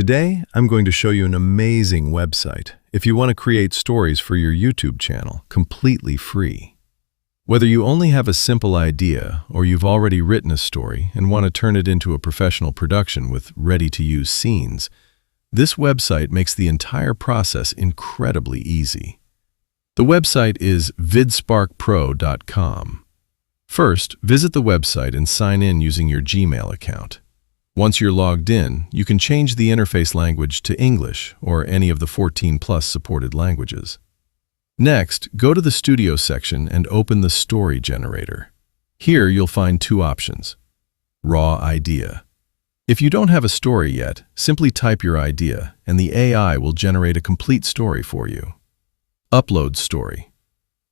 Today, I'm going to show you an amazing website if you want to create stories for your YouTube channel completely free. Whether you only have a simple idea or you've already written a story and want to turn it into a professional production with ready-to-use scenes, this website makes the entire process incredibly easy. The website is VidSparkPro.com. First, visit the website and sign in using your Gmail account. Once you're logged in, you can change the interface language to English or any of the 14+ supported languages. Next, go to the Studio section and open the Story Generator. Here you'll find two options. Raw idea. If you don't have a story yet, simply type your idea and the AI will generate a complete story for you. Upload story.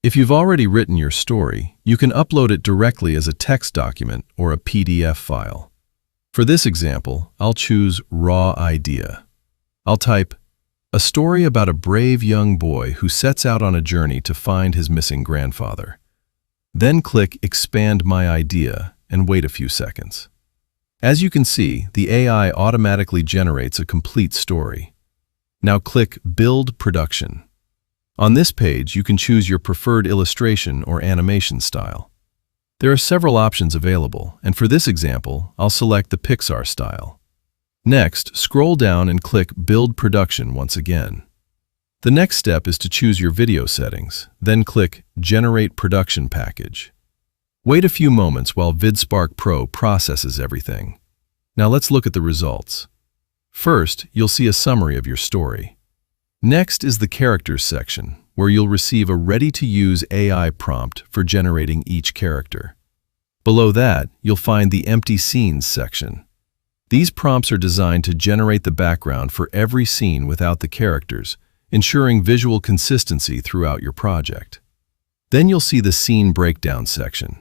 If you've already written your story, you can upload it directly as a text document or a PDF file. For this example, I'll choose Raw Idea. I'll type, "A story about a brave young boy who sets out on a journey to find his missing grandfather." Then click Expand My Idea and wait a few seconds. As you can see, the AI automatically generates a complete story. Now click Build Production. On this page, you can choose your preferred illustration or animation style. There are several options available, and for this example, I'll select the Pixar style. Next, scroll down and click Build Production once again. The next step is to choose your video settings, then click Generate Production Package. Wait a few moments while VidSpark Pro processes everything. Now let's look at the results. First, you'll see a summary of your story. Next is the Characters section, where you'll receive a ready-to-use AI prompt for generating each character. Below that, you'll find the Empty Scenes section. These prompts are designed to generate the background for every scene without the characters, ensuring visual consistency throughout your project. Then you'll see the Scene Breakdown section.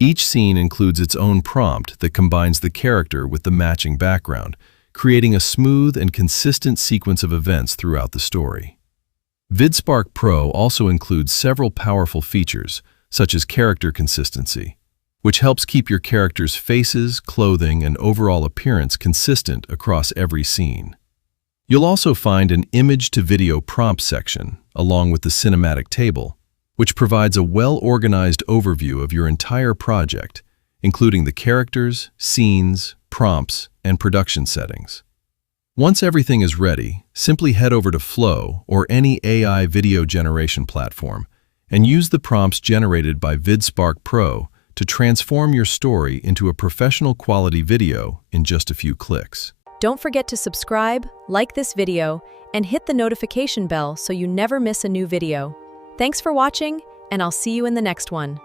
Each scene includes its own prompt that combines the character with the matching background, creating a smooth and consistent sequence of events throughout the story. VidSpark Pro also includes several powerful features, such as character consistency, which helps keep your characters' faces, clothing, and overall appearance consistent across every scene. You'll also find an image-to-video prompt section, along with the cinematic table, which provides a well-organized overview of your entire project, including the characters, scenes, prompts, and production settings. Once everything is ready, simply head over to Flow or any AI video generation platform and use the prompts generated by VidSpark Pro to transform your story into a professional quality video in just a few clicks. Don't forget to subscribe, like this video, and hit the notification bell so you never miss a new video. Thanks for watching, and I'll see you in the next one.